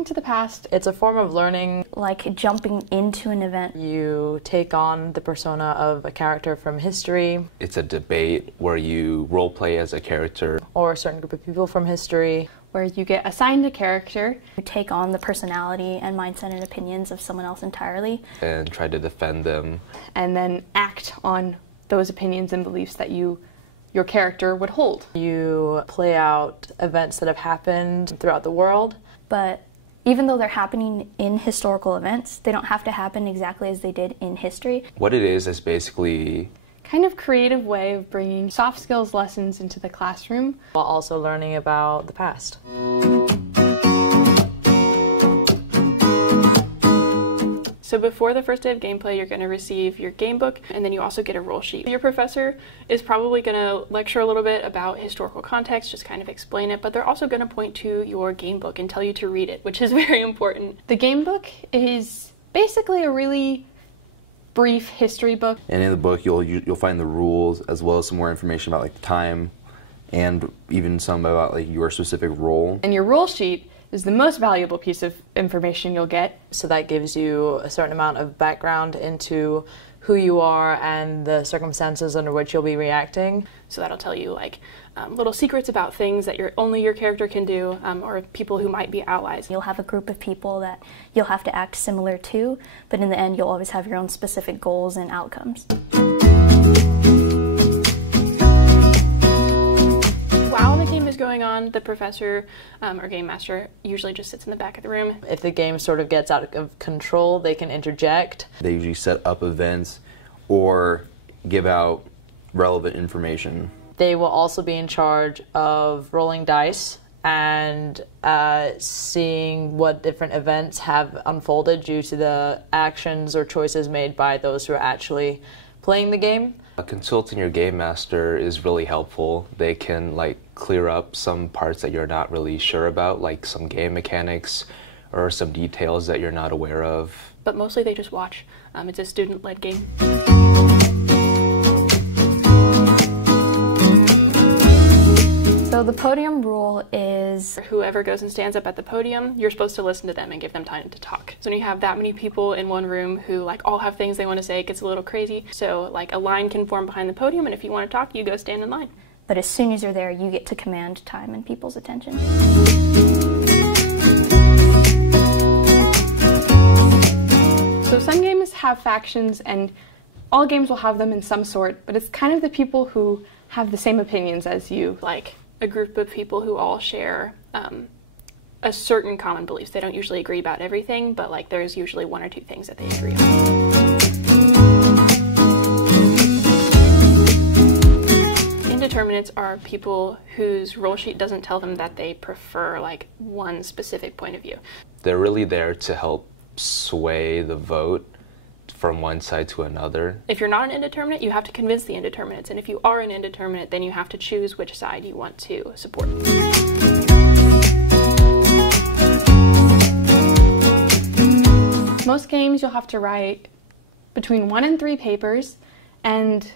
Traveling to the past, it's a form of learning. Like jumping into an event. You take on the persona of a character from history. It's a debate where you role play as a character. Or a certain group of people from history. Where you get assigned a character. You take on the personality and mindset and opinions of someone else entirely. And try to defend them. And then act on those opinions and beliefs that your character would hold. You play out events that have happened throughout the world. But even though they're happening in historical events, they don't have to happen exactly as they did in history. What it is basically kind of creative way of bringing soft skills lessons into the classroom while also learning about the past. So before the first day of gameplay, you're going to receive your game book, and then you also get a roll sheet. Your professor is probably going to lecture a little bit about historical context, just kind of explain it, but they're also going to point to your game book and tell you to read it, which is very important. The game book is basically a really brief history book. And in the book, you'll find the rules as well as some more information about like time and even some about like your specific role. And your roll sheet is the most valuable piece of information you'll get. So that gives you a certain amount of background into who you are and the circumstances under which you'll be reacting. So that'll tell you like little secrets about things that only your character can do, or people who might be allies. You'll have a group of people that you'll have to act similar to, but in the end you'll always have your own specific goals and outcomes. While the game is going on, the professor or game master usually just sits in the back of the room. If the game sort of gets out of control, they can interject. They usually set up events or give out relevant information. They will also be in charge of rolling dice and seeing what different events have unfolded due to the actions or choices made by those who are actually playing the game. Consulting your game master is really helpful. They can like clear up some parts that you're not really sure about, like some game mechanics or some details that you're not aware of. But mostly they just watch. It's a student-led game. So the podium rule is whoever goes and stands up at the podium, you're supposed to listen to them and give them time to talk. So when you have that many people in one room who like all have things they want to say, it gets a little crazy. So like a line can form behind the podium, and if you want to talk, you go stand in line. But as soon as you're there, you get to command time and people's attention. So some games have factions, and all games will have them in some sort, but it's kind of the people who have the same opinions as you. Like a group of people who all share a certain common beliefs. They don't usually agree about everything, but like there's usually one or two things that they agree on. Indeterminates are people whose roll sheet doesn't tell them that they prefer like one specific point of view. They're really there to help sway the vote from one side to another. If you're not an indeterminate, you have to convince the indeterminates, and if you are an indeterminate, then you have to choose which side you want to support. Most games you'll have to write between 1 and 3 papers, and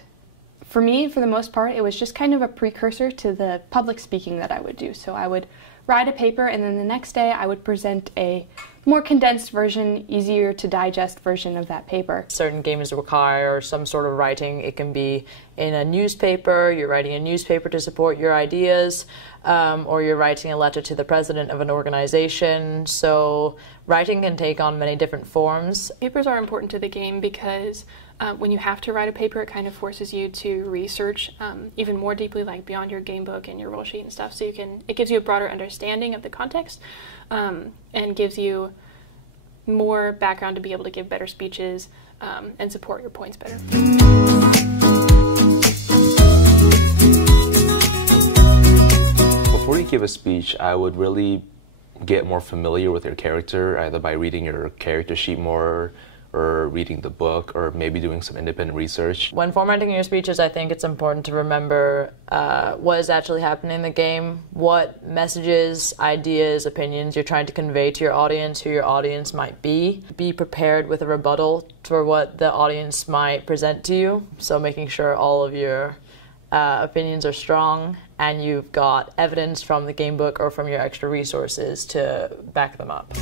for me, for the most part, it was just kind of a precursor to the public speaking that I would do. So I would write a paper, and then the next day I would present a more condensed version, easier to digest version of that paper. Certain games require some sort of writing. It can be in a newspaper, you're writing a newspaper to support your ideas, or you're writing a letter to the president of an organization. So writing can take on many different forms. Papers are important to the game because when you have to write a paper, it kind of forces you to research even more deeply, like beyond your game book and your roll sheet and stuff. So it gives you a broader understanding of the context and gives you more background to be able to give better speeches and support your points better. Before you give a speech, I would really get more familiar with your character, either by reading your character sheet more, or reading the book, or maybe doing some independent research. When formatting your speeches, I think it's important to remember what is actually happening in the game, what messages, ideas, opinions you're trying to convey to your audience, who your audience might be. Be prepared with a rebuttal for what the audience might present to you, so making sure all of your opinions are strong and you've got evidence from the game book or from your extra resources to back them up.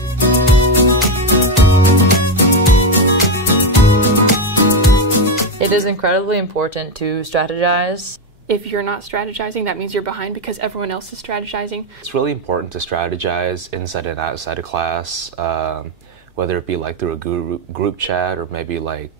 It is incredibly important to strategize. If you're not strategizing, that means you're behind because everyone else is strategizing. It's really important to strategize inside and outside of class, whether it be like through a group chat or maybe like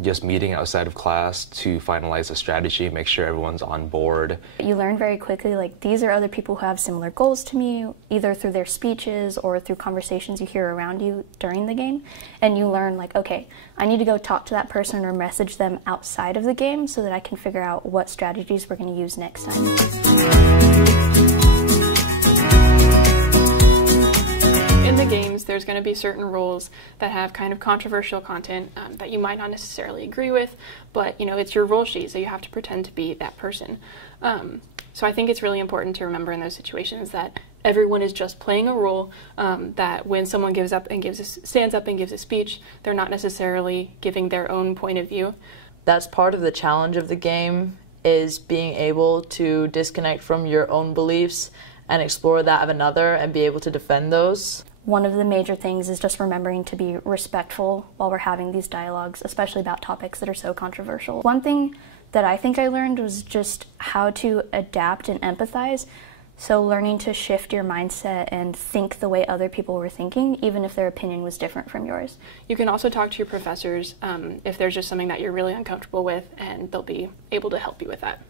just meeting outside of class to finalize a strategy, make sure everyone's on board. You learn very quickly, like, these are other people who have similar goals to me, either through their speeches or through conversations you hear around you during the game. And you learn, like, okay, I need to go talk to that person or message them outside of the game so that I can figure out what strategies we're going to use next time. In the games, there's going to be certain roles that have kind of controversial content that you might not necessarily agree with, but it's your role sheet, so you have to pretend to be that person. So I think it's really important to remember in those situations that everyone is just playing a role, that when someone stands up and gives a speech, they're not necessarily giving their own point of view. That's part of the challenge of the game, is being able to disconnect from your own beliefs and explore that of another and be able to defend those. One of the major things is just remembering to be respectful while we're having these dialogues, especially about topics that are so controversial. One thing that I think I learned was just how to adapt and empathize. So learning to shift your mindset and think the way other people were thinking, even if their opinion was different from yours. You can also talk to your professors if there's just something that you're really uncomfortable with, and they'll be able to help you with that.